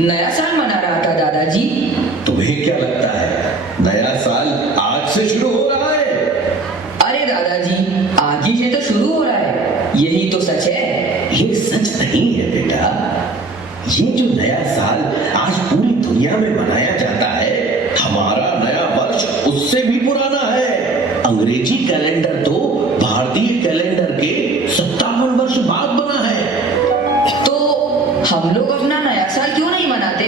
नया साल मना रहा था दादाजी। तुम्हें क्या लगता है नया साल आज से शुरू हो रहा है? अरे दादाजी, आज ही से तो शुरू हो रहा है, यही तो सच है। ये सच नहीं है बेटा। ये जो नया साल आज पूरी दुनिया में मनाया जाता है, हमारा नया वर्ष उससे भी पुराना है। अंग्रेजी कैलेंडर तो भारतीय कैलेंडर के 57 वर्ष बाद बना है। तो हम लोग अपना नया साल क्यों नहीं मनाते?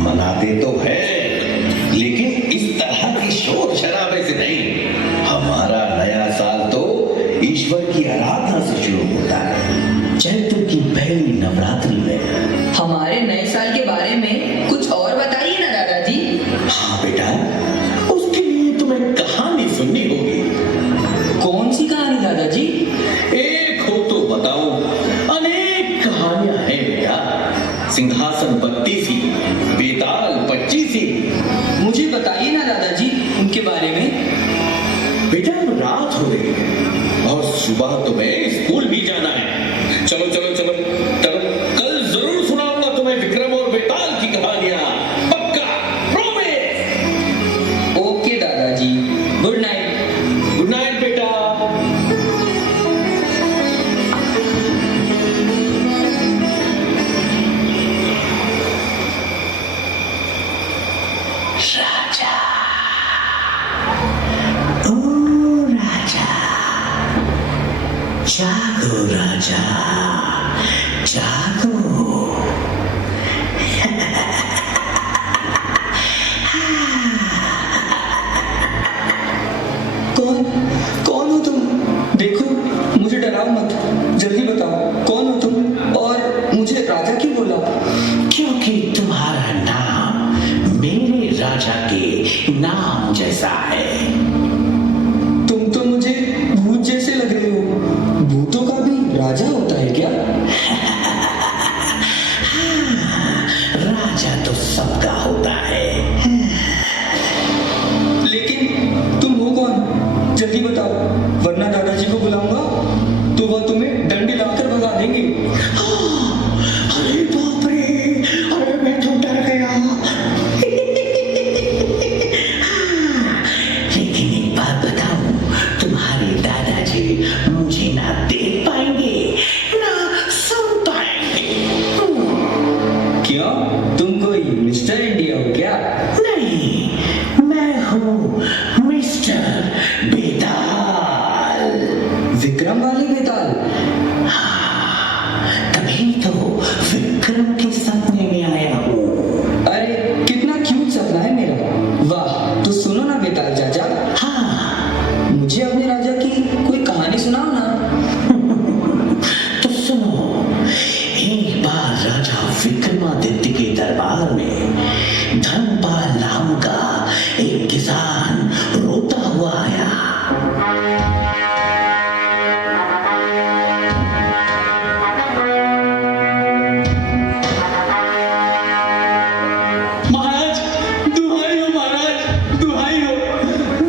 मनाते तो है, लेकिन इस तरह की शोर शराबे से नहीं। हमारा नया साल तो ईश्वर की आराधना से शुरू होता है, चैत्र की पहली नवरात्रि में। हमारे नए साल के बारे में कुछ और बताइए ना दादाजी। हाँ बेटा, उसके लिए तुम्हें कहानी सुननी होगी। कौन सी कहानी दादाजी? एक हो तो बताऊं, अनेक कहानियां हैं बेटा। सिंहासन 32, बेताल 25। मुझे बताइए ना दादाजी उनके बारे में। बेटा अब रात हो रही है और सुबह तुम्हें स्कूल भी जाना है। चलो चलो चलो चलो, कल जरूर सुनाऊंगा तुम्हें विक्रम और बेताल की कहानियां, पक्का, प्रॉमिस। ओके दादाजी, गुड नाइट। गुड नाइट बेटा। राजा, ओ राजा, जागो राजा, जागो। कौन कौन हो तुम? देखो, मुझे डराओ मत, जल्दी बताओ कौन हो तुम और मुझे राजा क्यों बोला? क्योंकि तुम्हारा नाम मेरे राजा के नाम जैसा है। तुम तो मुझे भूत जैसे लग रहे हो। भूतों का भी राजा होता है क्या? राजा तो सबका होता है। लेकिन तुम हो कौन? जल्दी बताओ, वरना दादाजी को बुलाऊंगा तो वह तुम्हें डंडे लाकर भगा देंगे। अरे बाप रे, अरे मैं तो डर गया। लेकिन एक बात बताऊं, तुम्हारे दादाजी मुझे ना देख पाएंगे ना सुन पाएंगे। क्यों, तुम कोई मिस्टर इंडिया हो क्या? नहीं, मैं हूँ मिस्टर बेताल। विक्रम वाले बेताल? हाँ, तभी तो विक्रम के सपने में आया हूँ। अरे कितना क्यूट सपना है मेरा। वाह, तो सुनो ना बेताल चाचा, हाँ, मुझे अपने राजा की कोई कहानी सुनाओ ना। तो सुनो। एक बार राजा विक्रमादित्य के दरबार में धर्मपाल नाम का एक किसान रोता हुआ आया। महाराज, दुहाई हो महाराज, दुहाई हो,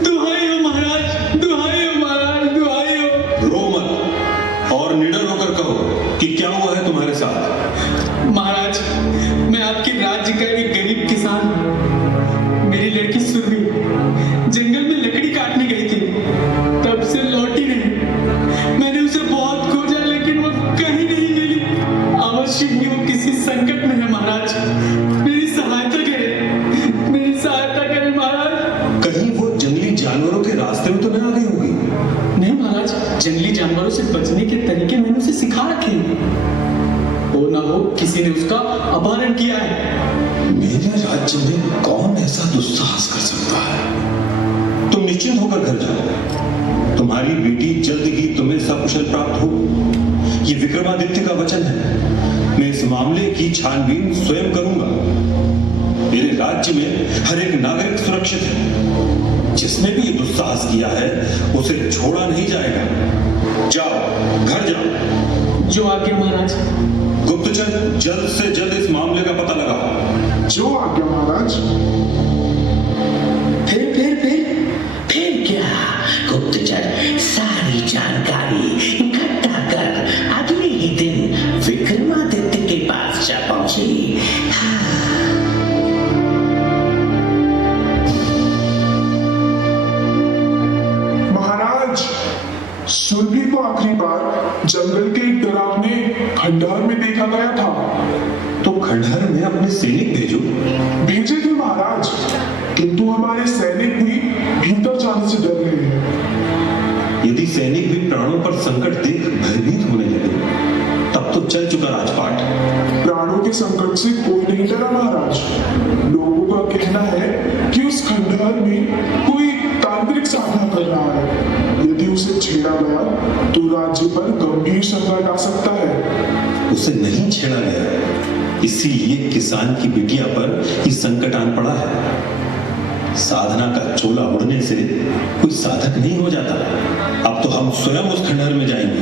दुहाई हो महाराज, दुहाई हो महाराज, दुहाई हो। रो मत और निडर होकर कहो कि क्या हुआ है तुम्हारे साथ। महाराज, मैं आपके राज्य का एक गरीब किसान हूँ। मेरी लड़की सुरभि जंगल में लकड़ी काटने गई थी, तब से लौटी नहीं। मैंने उसे बहुत खोजा लेकिन वो कहीं नहीं मिली। अवश्य ही वो किसी संकट में है महाराज। मेरी सहायता करें, मेरी सहायता करें महाराज। कहीं वो जंगली जानवरों के रास्ते में तो न आ गई होगी। नहीं महाराज, जंगली जानवरों से बचने के तरीके मैंने उसे सिखा रखे हैं। हो ना हो किसी ने उसका अपहरण किया है। मेरे राज्य में कौन ऐसा दुस्साहस कर सकता है। तुम निश्चिंत होकर घर जाओ, तुम्हारी बेटी जल्द ही तुम्हें सकुशल प्राप्त हो। ये विक्रमादित्य का वचन है। मैं इस मामले की छानबीन स्वयं करूंगा। मेरे राज्य में हर एक नागरिक सुरक्षित है। जिसने भी ये दुस्साहस किया है उसे छोड़ा नहीं जाएगा। जाओ, घर जाओ। जो आगे महाराज। गुप्तचर, जल्द से जल्द इस मामले का पता लगाओ। जो आज्ञा महाराज। फिर क्या? गुप्तचर सारी जानकारी इकट्ठा कर अगले ही दिन विक्रमादित्य के पास जा पहुंचे। पहुंचे। महाराज, सुरभि को आखिरी बार जंगल के एक डरावने खंडहर में देखा गया था। तो खंडहर में अपने सैनिक भेजो। भेजे थे महाराज, किंतु हमारे सैनिक भी भीतर जाने से डर रहे हैं। यदि सैनिक भी प्राणों पर संकट देख भयभीत होने लगे, तब तो चल चुका राजपाट। प्राणों के संकट से कोई नहीं डरा महाराज। लोगों का कहना है कि उस खंडहर में कोई तांत्रिक साधना कर रहा है। यदि उसे छेड़ा गया तो राज्य पर गंभीर संकट आ सकता है। उसे नहीं छेड़ा गया, इसीलिए किसान की बिटिया पर ये संकट आन पड़ा है। साधना का चोला उड़ने से कोई साधक नहीं हो जाता। अब तो हम स्वयं उस खंडहर में जाएंगे।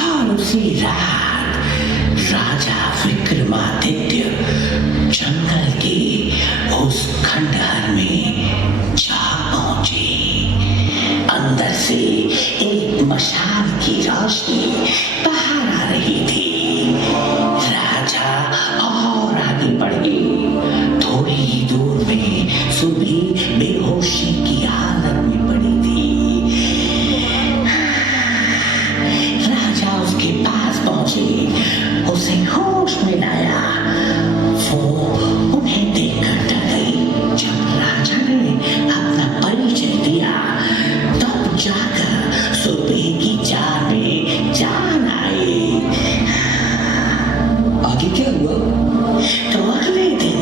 और उसी रात राजा विक्रमादित्य जंगल के उस खंडहर में जा पहुंचे। अंदर से एक मशाल की रोशनी बाहर आ रही थी। राजा और आगे बढ़े। थोड़ी ही दूर में सुबह बेहोशी की हालत में पड़ी थी। राजा उसके पास पहुंचे, उसे होश में लाया। वो उन्हें देखकर डर गई। जब राजा ने अपना परिचय दिया, तब जाकर सुबह की जान में जान आई। आगे क्या हुआ? तो अगले दिन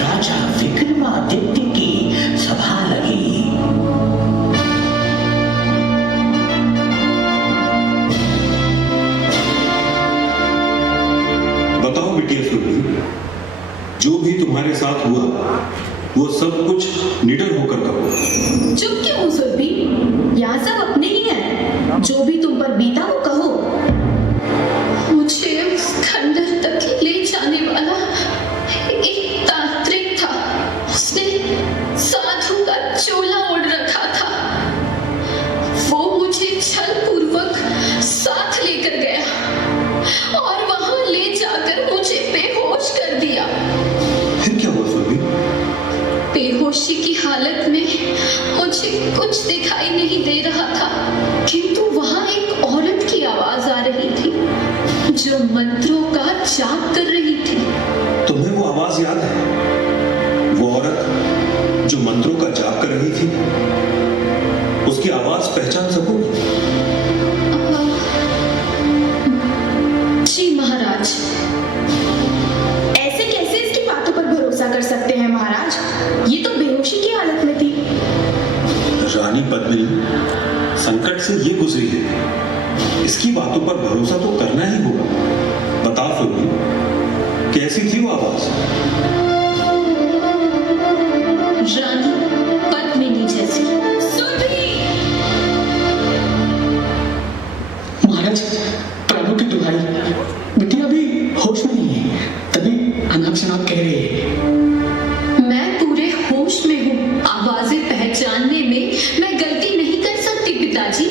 राजा विक्रमादित्य की सभा लगी। बताओ बिटिया सुरभि, जो भी तुम्हारे साथ हुआ वो सब कुछ निडर होकर कहो। चुप क्यों हो सुरभि? यहाँ सब अपने ही हैं। जो भी तुम पर बीता वो कहो। मुझे उस खंडहर तक ले जाने वाला एक तांत्रिक था। उसने साधु का चोला ओढ़ रखा था। वो मुझे छल पूर्वक साथ लेकर गया और वहां ले जाकर मुझे बेहोश कर दिया। फिर क्या हुआ सुरभि? बेहोशी की हालत में मुझे कुछ दिखाई नहीं दे रहा था, किंतु वहां एक औरत की आवाज आ रही थी जो मंत्रों का जाप कर रही थी। तुम्हें वो आवाज याद है? वो औरत जो मंत्रों का जाप कर रही थी, उसकी आवाज पहचान सकोगी? जी महाराज। ऐसे कैसे इसकी बातों पर भरोसा कर सकते हैं महाराज? ये तो बेहोशी की हालत में थी। रानी पद्मिनी संकट से ये गुजरी है, इसकी बातों पर भरोसा तो करना ही होगा। बताओ सुरभि, कैसी थी वो आवाज? रानी पद्मिनी जैसी। सुरभि! महाराज, प्राणों की दुहाई, बिटिया अभी होश में नहीं है। तभी अनाप शनाप कह रहे हैं। मैं पूरे होश में हूँ। आवाजें पहचानने में मैं गलती नहीं कर सकती पिताजी।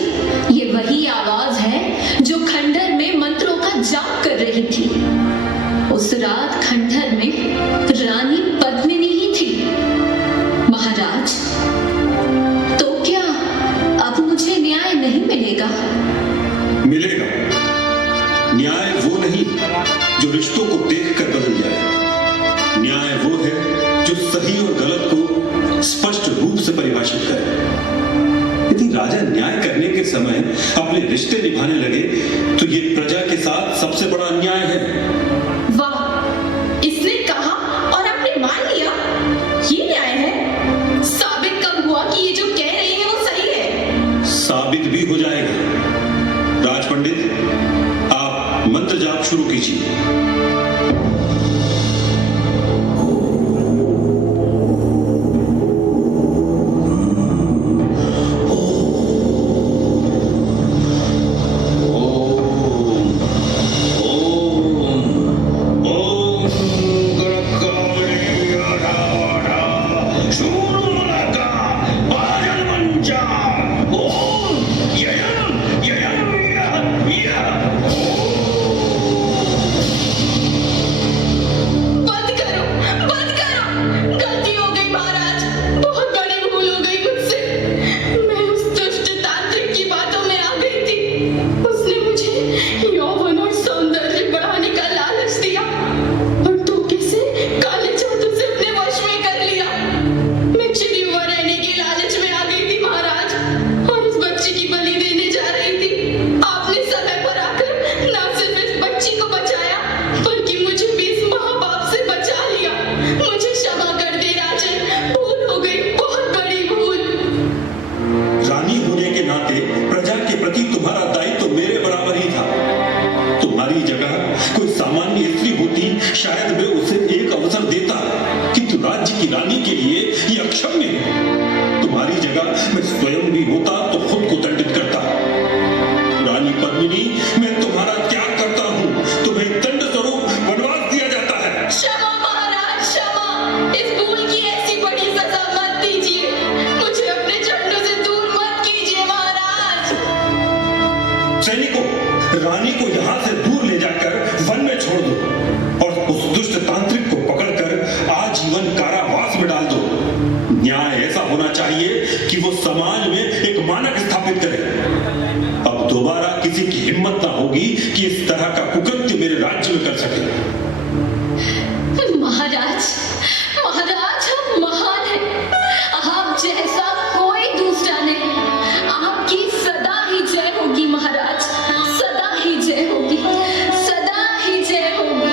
ये वही आवाज है जो खंडहर में मंत्रों का जाप कर रही थी। उस रात खंडहर में रानी पद्मिनी ही थी। महाराज, तो क्या अब मुझे न्याय नहीं मिलेगा? मिलेगा। न्याय वो नहीं जो रिश्तों को देखकर बदल जाए। न्याय वो है जो सही और गलत को स्पष्ट रूप से परिभाषित करे। यदि राजा न्याय करने के समय अपने रिश्ते निभाने लगे तो ये प्रजा के साथ सबसे बड़ा अन्याय है। वाह! इसने कहा और आपने मान लिया? ये न्याय है? साबित कब हुआ कि ये जो कह रही है वो सही है? साबित भी हो जाएगा। राज पंडित, आप मंत्र जाप शुरू कीजिए। ययन ययन तुम्हारा दायित्व तो मेरे बराबर ही था। तुम्हारी जगह कोई सामान्य स्त्री होती, शायद मैं उसे एक अवसर देता, किंतु राज्य की रानी के लिए यह अक्षम्य है। तुम्हारी जगह मैं स्वयं भी होता तो खुद को दंडित करता। रानी पद्मिनी, मैं तुम्हारा त्याग करता हूँ, तुम्हें दंड स्वरूप वनवास दिया जाता है। क्षमा महाराज, क्षमा। इस भूल की ऐसी बड़ी सजा मत दीजिए। मुझे अपने चरणों से दूर मत कीजिए महाराज। सैनिकों, रानी को यहाँ से दूर ले जाकर वन में छोड़ दो और उस दुष्ट तांत्रिक को पकड़कर आजीवन कारावास में डाल दो। न्याय ऐसा होना चाहिए कि वो समाज में एक मानक स्थापित करे। अब दोबारा किसी की हिम्मत ना होगी कि इस तरह का कुकृत्य मेरे राज्य में कर सके। महाराज, महाराज हम महान हैं। आप जैसा कोई दूसरा नहीं। आपकी सदा ही जय होगी महाराज, सदा ही जय होगी, सदा ही जय होगी।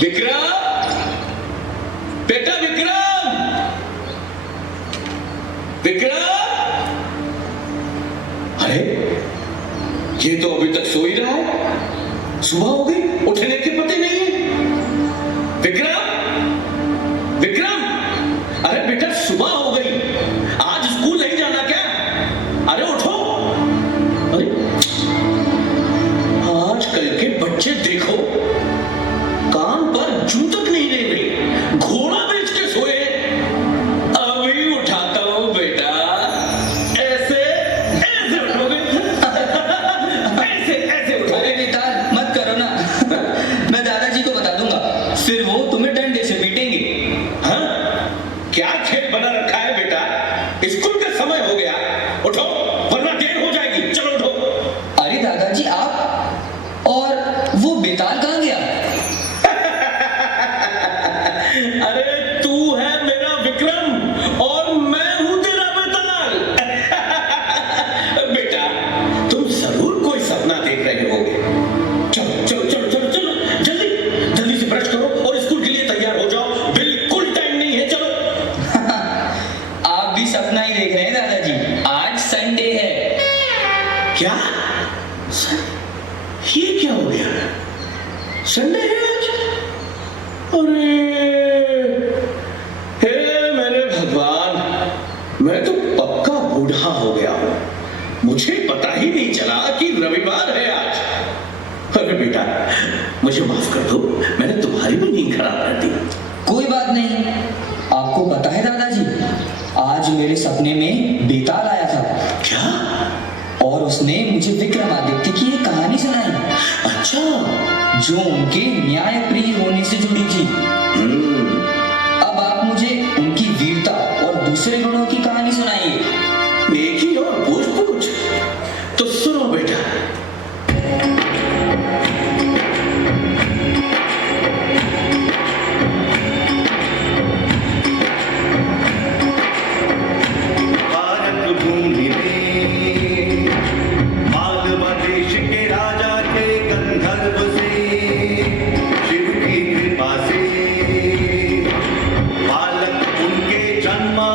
विक्रम, बेटा विक्रम, विक्रम। अरे ये तो अभी तक सो ही रहा है। सुबह हो गई, उठने के पते नहीं है। विक्रम, विक्रम, अरे बेटा सुबह हो गई, आज स्कूल नहीं जाना क्या? अरे उठो। अरे आजकल के बच्चे देखो, कान पर जू तक नहीं ले रही, घोड़ा बेच के सोए। अभी उठाता हूं बेटा। ऐसे ऐसे उठोगे? ऐसे ऐसे उठोगे? अरे बेटा मत करो ना। मैं दादाजी को बता दूंगा, फिर वो तुम्हें डंडे से पीटेंगे। हाँ? क्या खेल बना रखा है बेटा? स्कूल का समय हो गया, उठो वरना देर हो जाएगी। चलो उठो। अरे दादाजी आप, और वो बेताल कहाँ गया? अरे तू है मेरा विक्रम और मैं हूं तेरा बेताल। बेटा तुम जरूर कोई सपना देख रहे होगे। चलो चलो चलो चलो चलो, जल्दी जल्दी से ब्रश करो और स्कूल के लिए तैयार हो जाओ। बिल्कुल टाइम नहीं है, चलो। आप भी सपना ही देख रहे हैं दादाजी। आज संडे है। क्या? ये क्या हो गया? संडे है आज? अरे हे मेरे भगवान, मैं तो पक्का बूढ़ा हो गया हूं। मुझे पता ही नहीं चला कि रविवार है आज। अरे बेटा मुझे माफ कर दो, मैंने तुम्हारी भी नींद खराब कर दी। कोई बात नहीं। आपको पता है दादाजी, आज मेरे सपने में बेताल आया था। क्या? और उसने मुझे विक्रमादित्य की एक कहानी सुनाई, अच्छा। जो उनके न्याय प्रिय होने से जुड़ी थी। अब आप मुझे उनकी वीरता और दूसरे गुणों की कहानी सुनाइए। नेकी और पूछ तो सुनो बेटा। भारत भूमि में मालवा देश के राजा थे गंधर्व से, शिव की कृपा से बालक उनके जन्मा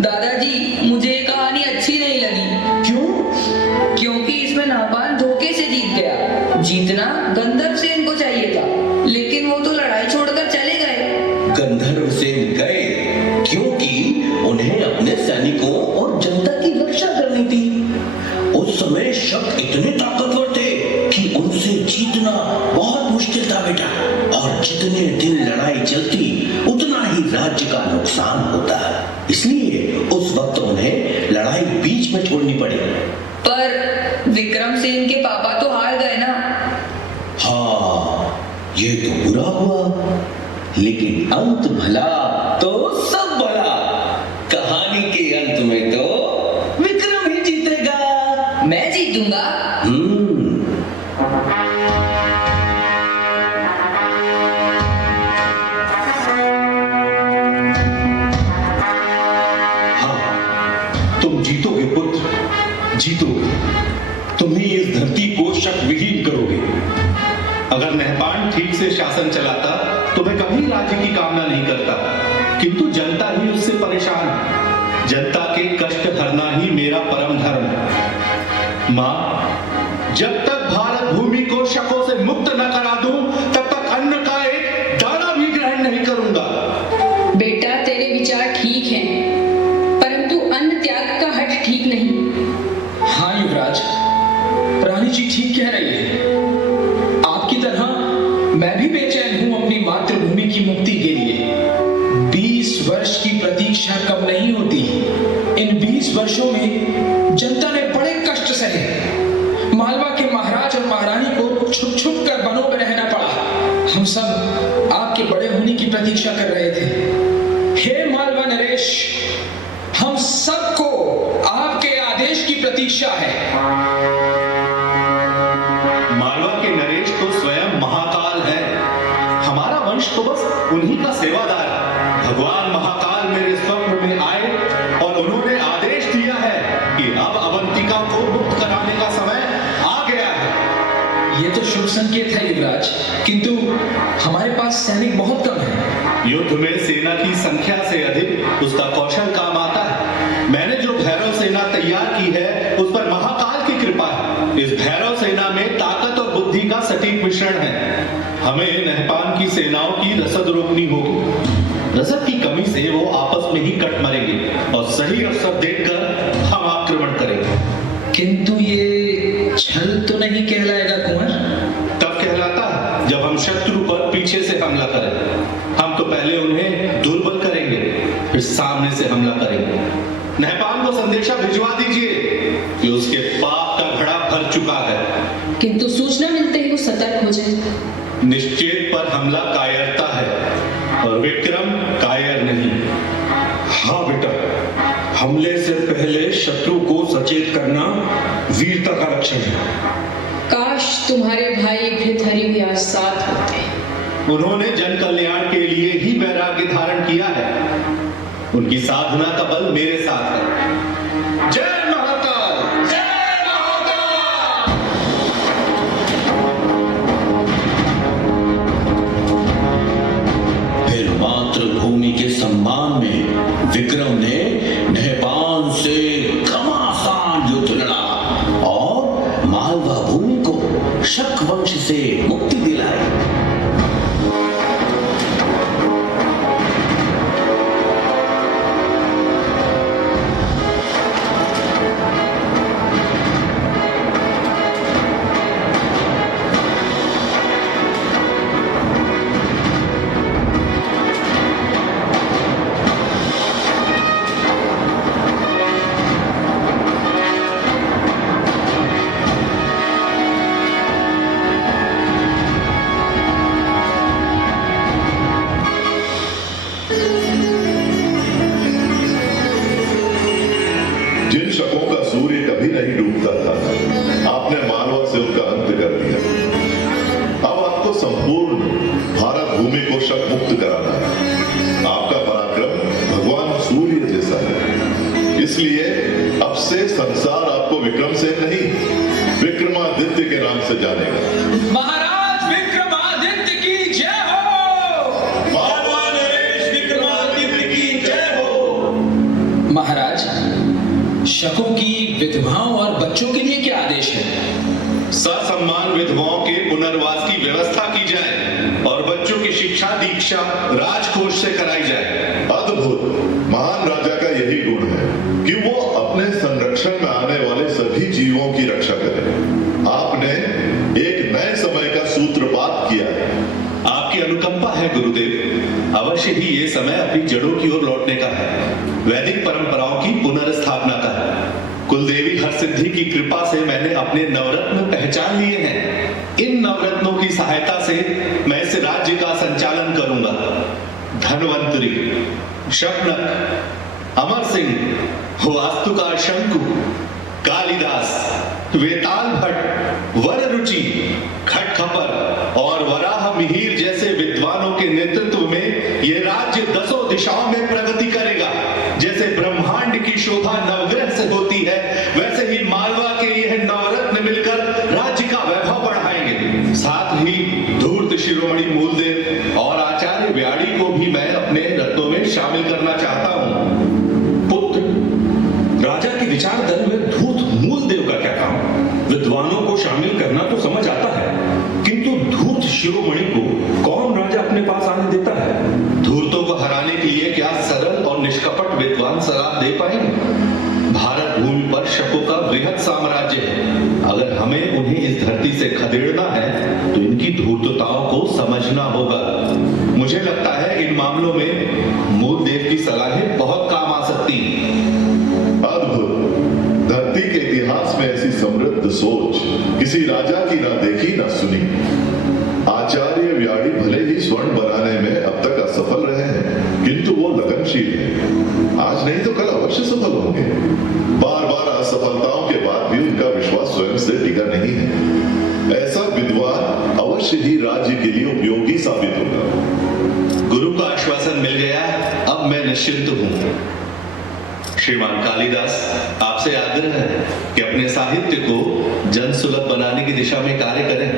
दादाजी, मुझे ये कहानी अच्छी नहीं लगी। क्यों? क्योंकि इसमें नाहपान धोखे से जीत गया। जीतना गंधर्व सेन को चाहिए था, लेकिन वो तो लड़ाई छोड़कर चले गए। गंधर्व सेन गए क्योंकि उन्हें अपने सैनिकों और जनता की रक्षा करनी थी। उस समय शक इतने ताकतवर थे कि उनसे जीतना बहुत मुश्किल था बेटा। और जितने दिन लड़ाई चलती उतना ही राज्य का नुकसान होता है। इसलिए उस वक्त उन्हें लड़ाई बीच में छोड़नी पड़ी। पर विक्रम सेन के पापा तो हार गए ना। हाँ, ये तो बुरा हुआ, लेकिन अंत भला तो सब भला। कहानी के अंत में तो विक्रम ही जीतेगा। मैं जीतूंगा। हाँ, तुम जीतोगे पुत्र, जीतोगे। तुम ही इस धरती को शक विहीन करोगे। अगर नहपान ठीक से शासन चलाता तो मैं कभी राज्य की कामना नहीं करता, किंतु जनता ही उससे परेशान है। जनता के कष्ट हरना ही मेरा परम धर्म है। मां, जब तक भारत भूमि को शकों से मुक्त न करा दूं, तब तक अन्न का एक दाना भी ग्रहण नहीं करूंगा। बेटा, तेरे विचार ठीक हैं, परंतु अन्न त्याग का हठ ठीक नहीं। हाँ युवराज, रानी जी ठीक कह रही है। आपकी तरह मैं भी बेचैन हूं अपनी मातृभूमि की मुक्ति के लिए। 20 वर्ष की प्रतीक्षा कम नहीं होती। इन 20 वर्षों में जनता ने बड़े कष्ट सहे। मालवा के महाराज और महारानी को छुप छुप कर वनों में रहना पड़ा। हम सब आपके बड़े होने की प्रतीक्षा कर रहे थे। हे मालवा नरेश, हम सबको आपके आदेश की प्रतीक्षा है। मालवा के नरेश तो स्वयं महाकाल है। हमारा वंश तो बस उन्हीं का सेवादार है। भगवान महाकाल मेरे स्वप्न में आए और उन्होंने आदेश दिया है कि अब अवंतिका को मुक्त कराने का समय आ गया है। ये तो शुभ संकेत है युवराज, किंतु हमारे पास सैनिक बहुत कम है। युद्ध में सेना की संख्या से अधिक उसका कौशल काम आता है। मैंने जो भैरव सेना तैयार की है उस पर महाकाल की कृपा है। इस भैरव सेना में ताकत और बुद्धि का सटीक मिश्रण है। हमें नहपान की सेनाओं की रसद रोकनी होगी। रसद की कमी से वो आपस में ही कट मरेंगे और सही अवसर देखकर हम आक्रमण करेंगे। किंतु ये छल तो नहीं कहलाएगा कुंवर? तब कहलाता है जब हम शत्रु पर पीछे से हमला करें। हम तो पहले उन्हें दुर्बल करेंगे, फिर सामने से हमला करेंगे। नहपान को संदेशा भिजवा दीजिए कि उसके पाप का घड़ा भर चुका है। किंतु सूचना मिलते ही वो सतर्क हो जाए। निश्चेत पर हमला कायरता है और विक्रम कायर नहीं। हाँ बेटा, हमले से पहले शत्रु को सचेत करना वीरता का लक्षण है। काश तुम्हारे भाई भृतहरि भी आज साथ होते। उन्होंने जन कल्याण के लिए ही वैराग्य धारण किया है। उनकी साधना का बल मेरे साथ है। जय महाकाल! जय महाकाल! फिर मातृभूमि के सम्मान में विक्रम ने नहपान से घमासान युद्ध लड़ा और मालवा भूमि को शक वंश से मुक्ति दिलाई। जिन शकों का सूर्य कभी नहीं डूबता था, आपने मालवा से उनका अंत कर दिया। अब आपको संपूर्ण भारत भूमि को शक मुक्त कराना है। आपका पराक्रम भगवान सूर्य जैसा है, इसलिए अब से संसार आपको विक्रम से नहीं, विक्रमादित्य के नाम से जानेगा। महाराज विक्रमादित्य की जय हो। मालवा नरेश विक्रमादित्य की जय हो। शकों की विधवाओं और बच्चों के लिए क्या आदेश है? ससम्मान विधवाओं के पुनर्वास की व्यवस्था की जाए और बच्चों की शिक्षा दीक्षा राजकोष से कराई जाए। अद्भुत। महान राजा का यही गुण है कि वो अपने संरक्षण में आने वाले सभी जीवों की रक्षा करे। आपने एक नए समय का सूत्रपात किया है। आपकी अनुकंपा है गुरुदेव। अवश्य ही ये समय अपनी जड़ों की ओर लौटने का है, वैदिक परंपराओं की पुनर्स्थापना का है। कुलदेवी हरसिद्धि की कृपा से मैंने अपने नवरत्न पहचान लिए हैं। इन नवरत्नों की सहायता से मैं इस राज्य का संचालन करूंगा। धनवंतरी, शपनक, अमर सिंह, वास्तुकार शंकु, कालिदास, वेताल भट्ट, वररुचि, खटखपर और वराह मिहिर जैसे विद्वानों के नेतृत्व में यह राज्य 10 दिशाओं में प्रगति करेगा। जैसे ब्रह्मांड की शोभा नवग्रह से होती है, वैसे ही मालवा के यह नवरत्न मिलकर राज्य का वैभव बढ़ाएंगे। साथ ही धूर्त शिरोमणि मूलदेव और आचार्य व्याड़ी को भी मैं अपने रत्नों में शामिल करना चाहता हूं। पुत्र, राजा के विचार दल में धूर्त मूलदेव का क्या काम? विद्वानों को शामिल करना तो समझ आता है, किंतु धूर्त शिरोमणि को कौन राजा अपने पास आने देता है? धूर्तों को हराने के लिए क्या सरल और निष्कपट विद्वान शराब दे पाएंगे? भारत भूमि पर शकों का बृहद साम्राज्य है। अगर हमें उन्हें इस धरती से खदेड़ना है तो इनकी धूर्तताओं को समझना होगा। मुझे लगता है इन मामलों में मूलदेव की सलाहें बहुत काम आ सकती हैं। अद्भुत। धरती के इतिहास में ऐसी समृद्ध सोच किसी राजा की ना देखी ना सुनी। आचार्य व्याड़ी भले ही स्वर्ण बनाने में अब तक असफल रहे हैं, किंतु वो लगनशील है। आज नहीं तो कल अवश्य सफल होंगे। बार बार असफलताओं के बाद भी उनका विश्वास स्वयं से टिका नहीं है। ऐसा विद्वान अवश्य ही राज्य के लिए उपयोगी साबित होगा। गुरु का आश्वासन मिल गया, अब मैं निश्चिंत हूं। श्रीमान कालिदास, आपसे आग्रह है कि अपने साहित्य को जन सुलभ बनाने की दिशा में कार्य करें।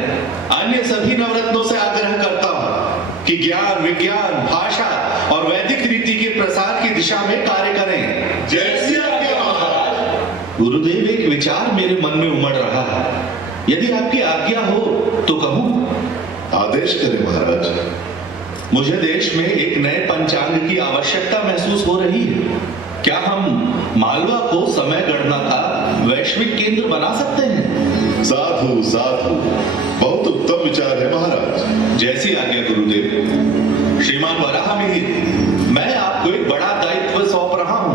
अन्य सभी नवरत्नों से आग्रह करता हूं कि ज्ञान, विज्ञान, भाषा और वैदिक रीति के प्रसार की दिशा में कार्य करें। जैसी आज्ञा महाराज। गुरुदेव, एक विचार मेरे मन में उमड़ रहा है, यदि आपकी आज्ञा हो तो कहूं। आदेश करें महाराज। मुझे देश में एक नए पंचांग की आवश्यकता महसूस हो रही है। क्या हम मालवा को समय गणना का वैश्विक केंद्र बना सकते हैं? साधु साधु, बहुत उत्तम विचार है महाराज। जैसी आज्ञा गुरुदेव। श्रीमान वराहमिहिर, मैं आपको एक बड़ा दायित्व सौंप रहा हूं।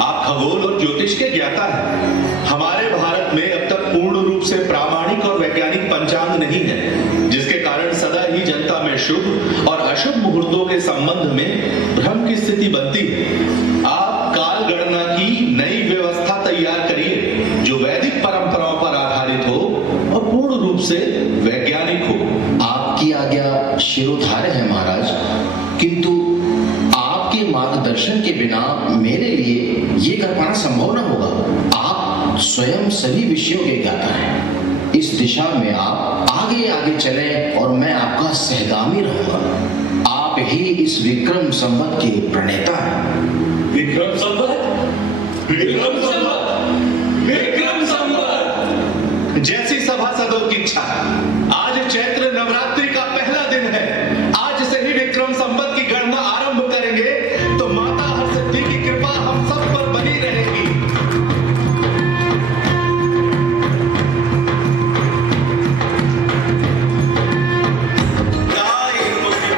आप खगोल और ज्योतिष के ज्ञाता हैं। हमारे भारत में अब तक पूर्ण रूप से प्रामाणिक और वैज्ञानिक पंचांग नहीं है, जिसके कारण सदा ही जनता में शुभ और अशुभ मुहूर्तों के संबंध में भ्रम की स्थिति बनती है। आप काल गणना की नई व्यवस्था तैयार करिए, जो वैदिक परंपराओं पर आधारित हो और पूर्ण रूप से वैज्ञानिक हो। आपकी आज्ञा शिरोधार्य है महाराज, किंतु आपके मार्गदर्शन के बिना मेरे लिए ये कर पाना संभव न होगा। आप स्वयं सभी विषयों के ज्ञाता हैं। इस दिशा में आप आगे आगे चलें और मैं आपका सहगामी रहूंगा। आप ही इस विक्रम संवत के प्रणेता हैं। विक्रम संवत, विक्रम संवत, विक्रम संवत। जैसी सभासदों की इच्छा। आज चैत्र नवरात्रि का पहला दिन है। आज से ही विक्रम संवत की गणना आरंभ करेंगे तो माता हरसिद्धि की कृपा हम सब पर बनी रहेगी। गाए की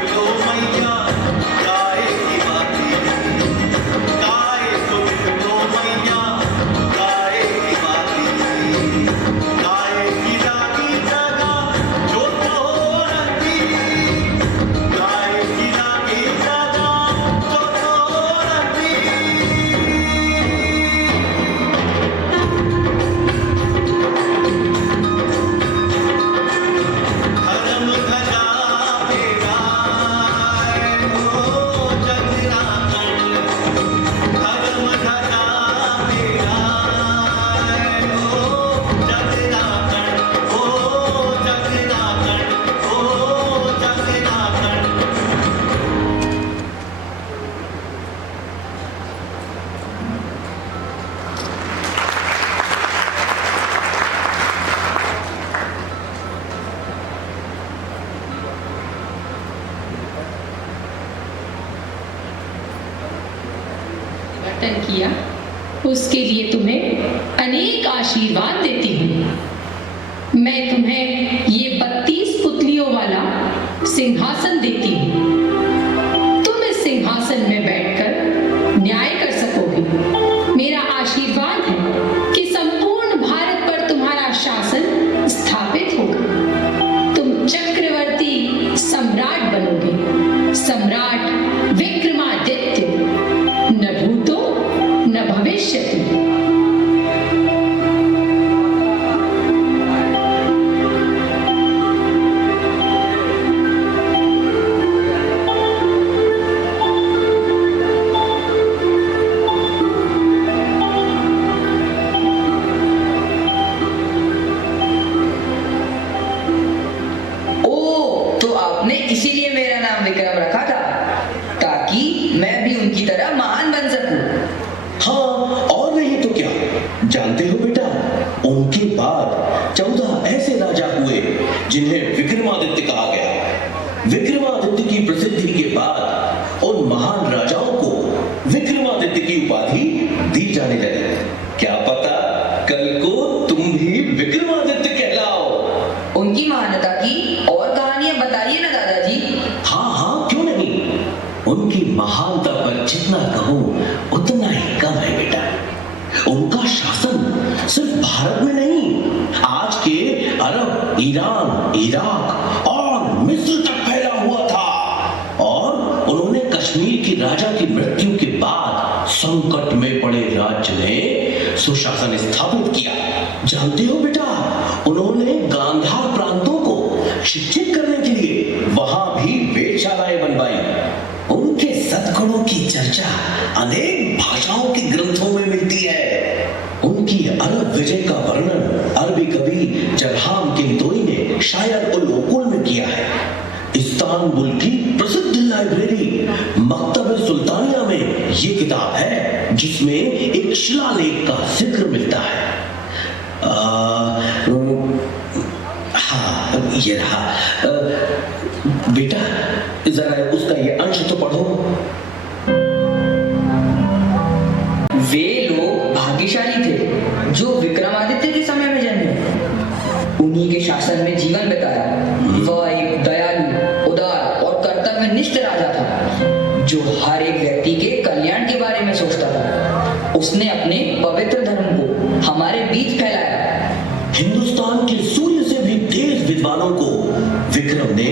किया उसके लिए तुम्हें अनेक आशीर्वाद देती हूँ। मैं तुम्हें ये 32 पुतलियों वाला सिंहासन देती हूँ। तुम इस सिंहासन में बैठकर न्याय कर सकोगे। मेरा आशीर्वाद है कि संपूर्ण भारत पर तुम्हारा शासन स्थापित होगा। तुम चक्रवर्ती सम्राट बनोगे, सम्राट विक्रमादित्य, न भूतो न भविष्यति। ओ, तो आपने इसीलिए मेरा नाम विक्रम रखा था, ताकि मैं भी उनकी तरह महान बन सकूं। हाँ, और नहीं तो क्या। जानते हो बेटा, उनके बाद 14 ऐसे राजा हुए जिन्हें विक्रमादित्य कहा गया। विक्रमादित्य की प्रसिद्धि के बाद उन महान राजाओं को विक्रमादित्य की उपाधि दी जाने लगी। क्या पता कल को तुम भी विक्रमादित्य कहलाओ। उनकी महानता की और कहानियां बताइए ना दादाजी। हाँ हाँ, क्यों नहीं। उनकी महानता पर जितना कहूं उतना ही कम है बेटा। उनका शासन सिर्फ भारत में नहीं, आज के अरब, ईरान, इराक और मिस्र तक फैला हुआ था। और उन्होंने कश्मीर की राजा की मृत्यु के बाद संकट में पड़े राज्य में सुशासन स्थापित किया। जानते हो बेटा, उन्होंने गांधार प्रांतों को शिक्षित करने के लिए वहां भी वेधशालाएं बनवाई। उनके सद्गुणों की चर्चा अनेक भाषाओं के ग्रंथों में मिलती है। उनकी अरब विजय का वर्णन अरबी कवि जरहाम किंतोई ने शायर उल उकुल में किया है। इस्तांबुल की प्रसिद्ध लाइब्रेरी मकतब सुल्तानिया में ये किताब है, जिसमें एक शिलालेख का जिक्र मिलता है। हाँ, ये रहा। बेटा, जरा उसका ये अंश तो पढ़ो। वे लोग भाग्यशाली थे जो विक्रमादित्य के समय में जन्मे। उन्हीं के शासन में जीवन बिताया। वह एक दयालु, उदार और कर्तव्यनिष्ठ राजा था, जो हर एक व्यक्ति के कल्याण के बारे में सोचता था। उसने अपने पवित्र धर्म को हमारे बीच फैलाया। हिंदुस्तान के सूर्य से भी तेज विद्वानों को विक्रम ने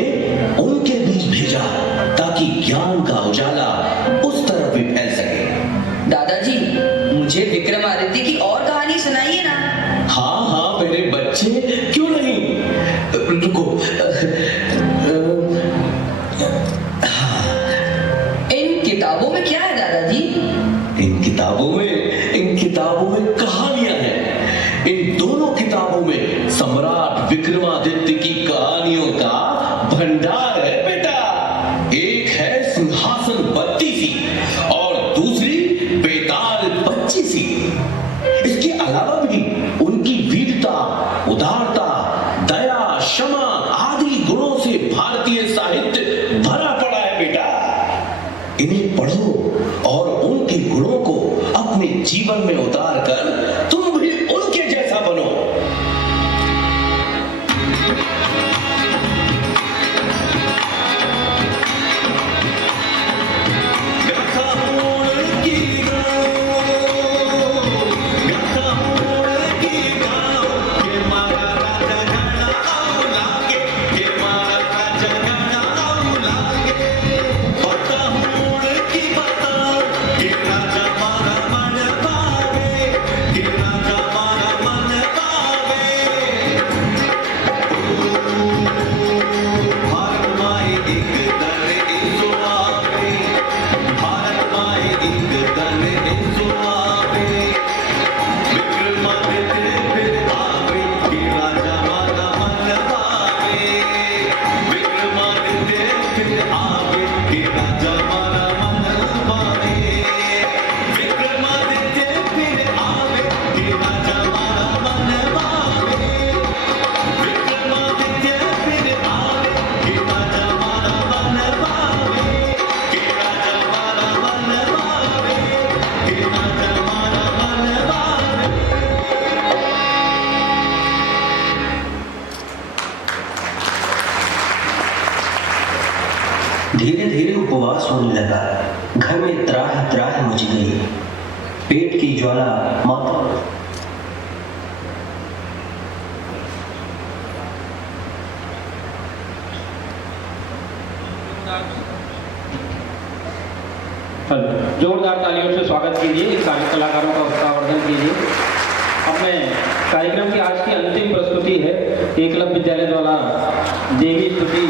उनके बीच भेजा, ताकि ज्ञान का उजाला उस तरफ भी फैल सके। दादाजी, मुझे विक्रमादित्य की और कहानी सुनाइए ना। हाँ हाँ मेरे बच्चे, क्यों नहीं। रुको। इन किताबों में क्या है दादाजी? इन किताबों में कहानियां हैं। इन दोनों किताबों में सम्राट विक्रमादित्य की कहानियों का भंडार है बेटा। एक है सिंहासन 32 और दूसरी बेताल 25। इसके अलावा भी उनकी वीरता, उदारता, दया, क्षमा आदि गुणों से भारतीय साहित्य भरा पड़ा है बेटा। इन्हें पढ़ो और उनके गुणों को अपने जीवन में उतार कर तुम भी उनके जैसा बनो। के होने लगा। घर में त्राह त्राह मच गई। पेट की ज्वाला माता जोरदार तालियों से स्वागत कीजिए। इन सारे कलाकारों का उत्साहवर्धन कीजिए। अपने कार्यक्रम की आज की अंतिम प्रस्तुति है एकलव्य विद्यालय द्वारा देवी स्तुति